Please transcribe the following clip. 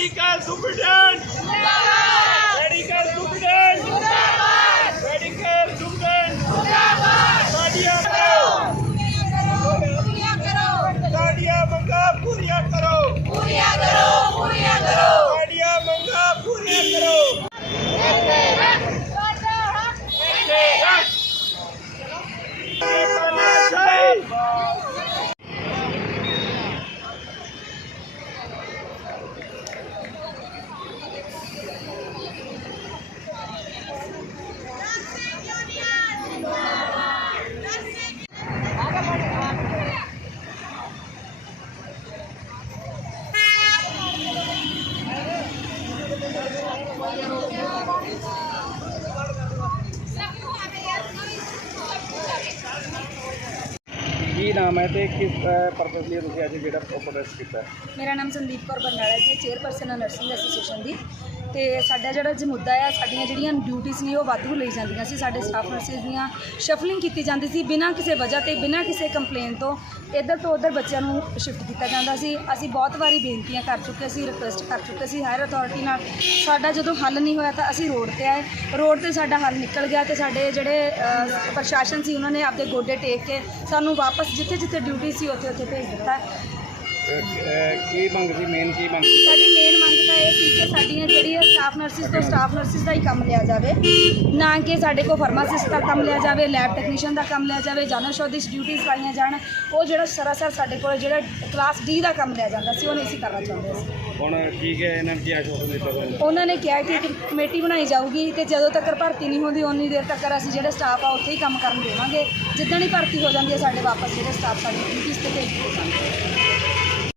Medical superintendent. Medical superintendent. Medical Bye. ਕੀ ਨਾਮ ਹੈ ਤੇ ਕਿਸ ਪਰਪਸ ਲਈ ਤੁਸੀਂ ਅੱਜ ਜਿਹੜਾ ਪ੍ਰੋਟੈਸਟ ਕੀਤਾ ਮੇਰਾ ਨਾਮ ਸੰਦੀਪ ਕੌਰ ਬਰਨਾਲਾ ਜੀ ਚੇਅਰਪਰਸਨ ਆ ਨਰਸਿੰਗ ਐਸੋਸੀਏਸ਼ਨ ਦੀ। ਤੇ ਸਾਡਾ ਜਿਹੜਾ ਅੱਜ ਮੁੱਦਾ ਆ, ਸਾਡੀਆਂ ਜਿਹੜੀਆਂ ਡਿਊਟੀਆਂ ਨੇ, ਉਹ ਵਾਧੂ ਲਈ ਜਾਂਦੀਆਂ ਸੀ। ਸਾਡੇ ਸਟਾਫ ਨਰਸਿਸ ਦੀਆਂ ਸ਼ਫਲਿੰਗ ਕੀਤੀ ਜਾਂਦੀ ਸੀ ਬਿਨਾਂ ਕਿਸੇ ਵਜ੍ਹਾ ਤੇ, ਬਿਨਾਂ ਕਿਸੇ ਕੰਪਲੇਨ ਤੋਂ। ਇੱਧਰ ਤੋਂ ਉੱਧਰ ਬੱਚਿਆਂ ਨੂੰ ਸ਼ਿਫਟ ਕੀਤਾ ਜਾਂਦਾ ਸੀ। ਅਸੀਂ ਬਹੁਤ ਵਾਰੀ ਬੇਨਤੀਆਂ ਕਰ ਚੁੱਕੇ ਸੀ ਰਿਕੁਐਸਟ ਕਰ ਚੁੱਕੇ ਸੀ ਹਾਇਰ ਅਥਾਰਟੀ ਨਾਲ। ਸਾਡਾ ਜਦੋਂ ਹੱਲ ਨਹੀਂ ਹੋਇਆ ਤਾਂ ਅਸੀਂ ਰੋਡ ਤੇ ਆਏ। ਰੋਡ ਤੇ ਸਾਡਾ ਹੱਲ ਨਿਕਲ ਗਿਆ ਤੇ ਸਾਡੇ ਜਿਹੜੇ ਅ, ਪ੍ਰਸ਼ਾਸਨ ਸੀ ਉਹਨਾਂ ਨੇ ਆਪਦੇ ਗੋਡੇ ਟੇਕ ਕੇ ਸਾਨੂੰ ਵਾਪਸ ਜਿੱਥੇ ਜਿੱਥੇ ਡਿਊਟੀ ਸੀ ਉੱਥੇ ਉੱਥੇ ਭੇਜ ਦਿੱਤਾ। ਅਹ, ਅਹ, ਕੀ ਮੰਗ ਸੀ? ਮੇਨ ਕੀ ਮੰਗ ਸਾਡੀ ਮੇਨ ਕਿ ਸਾਡੀਆਂ ਜਿਹੜੀਆਂ ਸਟਾਫ ਨਰਸਿਸ ਤੋਂ ਸਟਾਫ ਨਰਸਿਸ ਦਾ ਹੀ ਕੰਮ ਲਿਆ ਜਾਵੇ ਨਾ ਕਿ ਸਾਡੇ ਕੋਲ ਫਾਰਮਾਸਿਸਟ ਦਾ ਕੰਮ ਲਿਆ ਜਾਵੇ ਲੈਬ ਟੈਕਨੀਸ਼ੀਅਨ ਦਾ ਕੰਮ ਲਿਆ ਜਾਵੇ ਜਨਰਲ ਸ਼ੋਧਿਸ ਡਿਊਟੀਆਂ ਪਾਈਆਂ ਜਾਣ ਉਹ ਜਿਹੜਾ ਸਰਾਸਰ ਸਾਡੇ ਕੋਲ ਜਿਹੜਾ ਕਲਾਸ ਡੀ ਦਾ ਕੰਮ ਲਿਆ ਜਾਂਦਾ ਸੀ ਉਹ ਨਹੀਂ ਅਸੀਂ ਕਰਨਾ ਚਾਹੁੰਦੇ ਸੀ ਹੁਣ ਠੀਕ ਹੈ ਇਹਨਾਂ ਨੂੰ ਕੀ ਆਸ਼ਵਾਸਨ ਦਿੱਤਾ ਤੁਹਾਨੂੰ ਉਹਨਾਂ ਨੇ ਕਿਹਾ ਕਿ ਇੱਕ ਕਮੇਟੀ ਬਣਾਈ ਜਾਊਗੀ ਤੇ ਜਦੋਂ ਤੱਕ ਭਰਤੀ ਨਹੀਂ ਹੁੰਦੀ ਉਨੀ ਦੇਰ ਤੱਕ ਅਸੀਂ ਜਿਹੜੇ ਸਟਾਫ ਆ ਉੱਥੇ ਹੀ ਕੰਮ ਕਰਨ ਦੇਵਾਂਗੇ ਜਿੱਦਣ ਹੀ ਭਰਤੀ ਹੋ ਜਾਂਦੀ ਹੈ ਸਾਡੇ ਵਾਪਸ ਜਿਹੜੇ ਸਟਾਫ ਸਾਡੀ ਡਿਊਟੀਆਂ ਤੇ ਭੇਜ ਦਿੱਤੇ ਜਾਣਗੇ